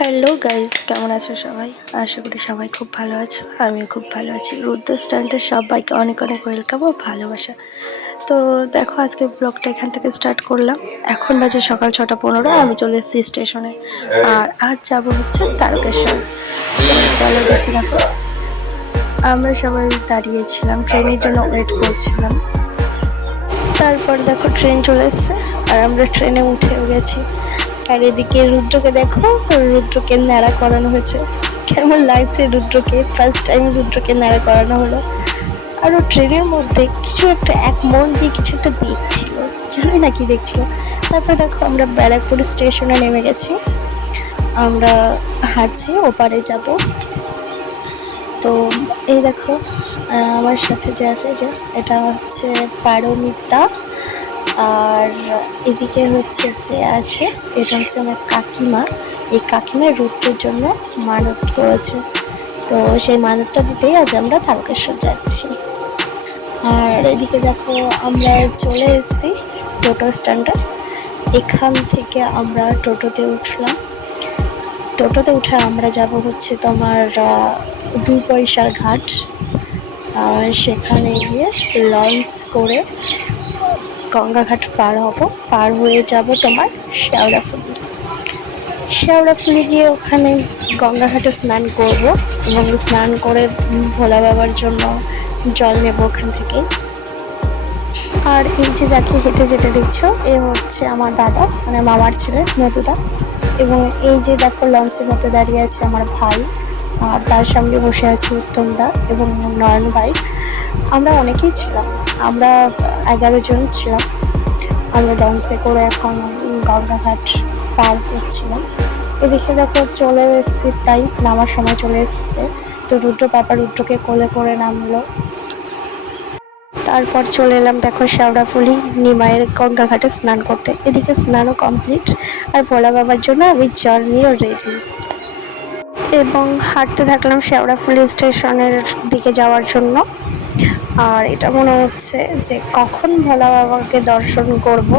Hello guys, কেমন আছো সবাই? আশা করি সবাই খুব ভালো আছো। আমিও খুব ভালো আছি। রুদ্র স্ট্যান্ডের সবাইকে অনেক অনেক ওয়েলকাম ও ভালোবাসা। তো দেখো, আজকে ব্লগটা এখান থেকে স্টার্ট করলাম। এখন বাজে সকাল 6:15। আমি চলে এসেছি স্টেশনে, আর আজ যাবো হচ্ছে তারকেশ্বর। চলো দেখি। দেখো, আমরা সবাই দাঁড়িয়েছিলাম, ট্রেনের জন্য ওয়েট করছিলাম। তারপর দেখো ট্রেন চলে এসছে, আর আমরা ট্রেনে উঠেও গেছি। আর এদিকে রুদ্রকে দেখো, রুদ্রকে ন্যাড়া করানো হয়েছে। কেমন লাগছে রুদ্রকে? ফার্স্ট টাইম রুদ্রকে ন্যাড়া করানো হলো। আর ও ট্রেনের মধ্যে কিছু একটা এক মন দিয়ে কিছু একটা দেখছিল, জানি না কি দেখছিল। তারপর দেখো আমরা ব্যারাকপুর স্টেশনে নেমে গেছি। আমরা হাঁটছি, ওপারে যাব। তো এই দেখো, আমার সাথে যে আছে, যে এটা হচ্ছে পারমিতা। আর এদিকে হচ্ছে যে আছে, এটা হচ্ছে আমার কাকিমা। এই কাকিমা রুদ্রের জন্য মানত করেছে, তো সেই মানতটা দিতেই আজ আমরা তারকেশ্বর যাচ্ছি। আর এদিকে দেখো, আমরা চলে এসেছি টোটো স্ট্যান্ডে। এখান থেকে আমরা টোটোতে উঠলাম। টোটোতে উঠে আমরা যাব হচ্ছে তোমার 2 পয়সার ঘাট। আর সেখানে গিয়ে লঞ্চ করে গঙ্গাঘাট পার হব। পার হয়ে যাব তোমার শেওড়াফুলি। শেওড়াফুলি গিয়ে ওখানে গঙ্গাঘাটে স্নান করব, এবং স্নান করে ভোলা বাবার জন্য জল নেব ওখান থেকে। আর এই যে যাকে হেঁটে যেতে দেখছো, এ হচ্ছে আমার দাদা, মানে মামার ছেলে নতুদা। এবং এই যে দেখো, লঞ্চের মধ্যে দাঁড়িয়ে আছে আমার ভাই, আর তার সামনে বসে আছে উত্তম দা এবং নয়ন ভাই। আমরা অনেকেই ছিলাম, আমরা 11 জন ছিলাম। আমরা লঞ্চে করে এখন গঙ্গাঘাট পার করছিলাম। এদিকে দেখো চলে এসেছি, প্রায় নামার সময় চলে এসছে। তো রুদ্রকে কোলে করে নামলো। তারপর চলে এলাম দেখো শেওড়াফুলি নিমাইয়ের গঙ্গাঘাটে স্নান করতে। এদিকে স্নানও কমপ্লিট, আর ভোলা বাবার জন্য আমি জল নিয়েও রেডি। এবং হাঁটতে থাকলাম শেওড়াফুলি স্টেশনের দিকে যাওয়ার জন্য। আর এটা মনে হচ্ছে যে কখন ভোলা বাবাকে দর্শন করব,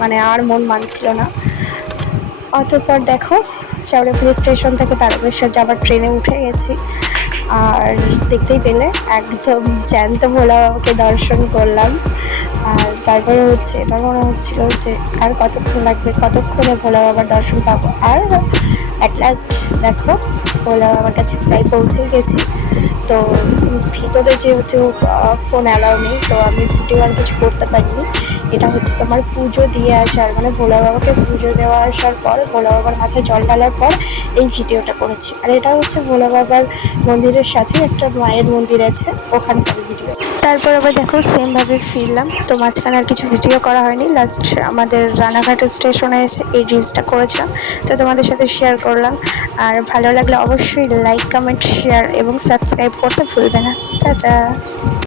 মানে আর মন মানছিল না। অতঃপর দেখো, শেওড়াফুলি স্টেশন থেকে তারকেশ্বর যাবার ট্রেনে উঠে গেছি। আর দেখতেই পেলে একদম জ্যান্ত ভোলা বাবাকে দর্শন করলাম। আর তারপরে হচ্ছে এবার মনে হচ্ছিল যে আর কতক্ষণ লাগবে, কতক্ষণে ভোলা বাবার দর্শন পাবো। আর অ্যাট লাস্ট দেখো, ভোলা বাবার কাছে প্রায় পৌঁছেই গেছি। তো ভিতরে যেহেতু ফোন অ্যালাউ নেই, তো আমি ভিডিও আর কিছু করতে পারিনি। এটা হচ্ছে তোমার পুজো দিয়ে আসার, মানে ভোলা বাবাকে পুজো দেওয়া আসার পর, ভোলা বাবার মাথায় জল ঢালার পর এই ভিডিওটা করেছি। আর এটা হচ্ছে ভোলা বাবার মন্দিরের সাথে একটা মায়ের মন্দির আছে, ওখানকার ভিডিও। তারপর আবার দেখো সেমভাবে ফিরলাম। তো মাঝখানে আর কিছু ভিডিও করা হয়নি। লাস্ট আমাদের রানাঘাট স্টেশনে এসে এই রিলসটা করেছিলাম, তো তোমাদের সাথে শেয়ার করলাম। আর ভালো লাগলে অবশ্যই লাইক, কমেন্ট, শেয়ার এবং সাবস্ক্রাইব করতে ভুলবে না। টাটা।